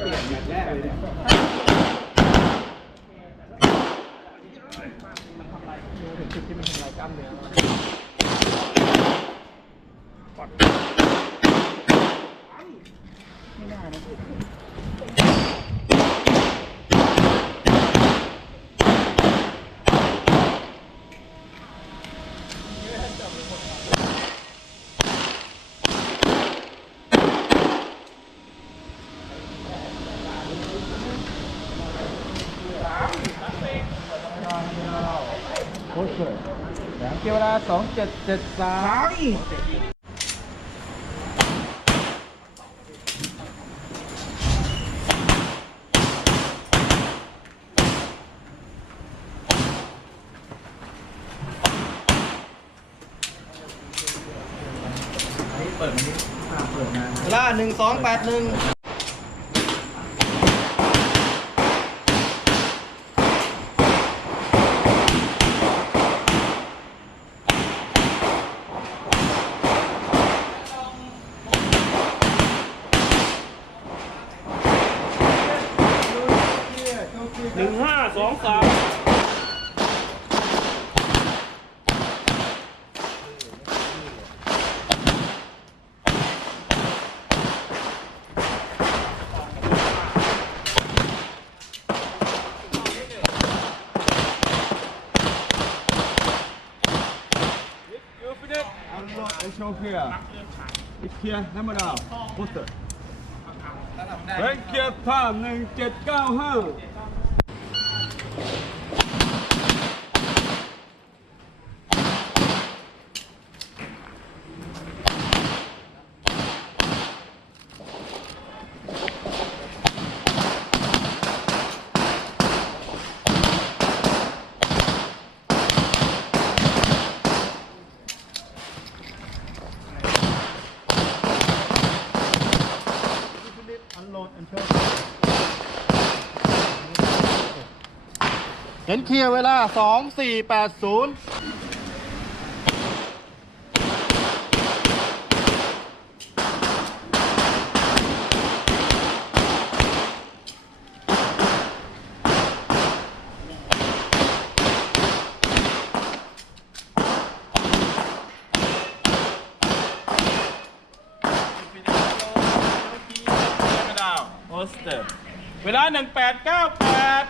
เปลี่ยนแบบแรกเลยเนี่ยมันทำลายถึงจุดที่มันทำลายกล้ามเนื้อไม่น่านะโคตรสวยเกี่ยวเวลา2773เปิดมันนี่เปิดมาเวลา12811523โชว์เคลียร์อีกเคลียร์ธรรมดาโพสเตอร์เฮ้ยเคลียร์ภาพ1795เห็นเคลียร์เวลา2480โพสเตอร์เวลา1898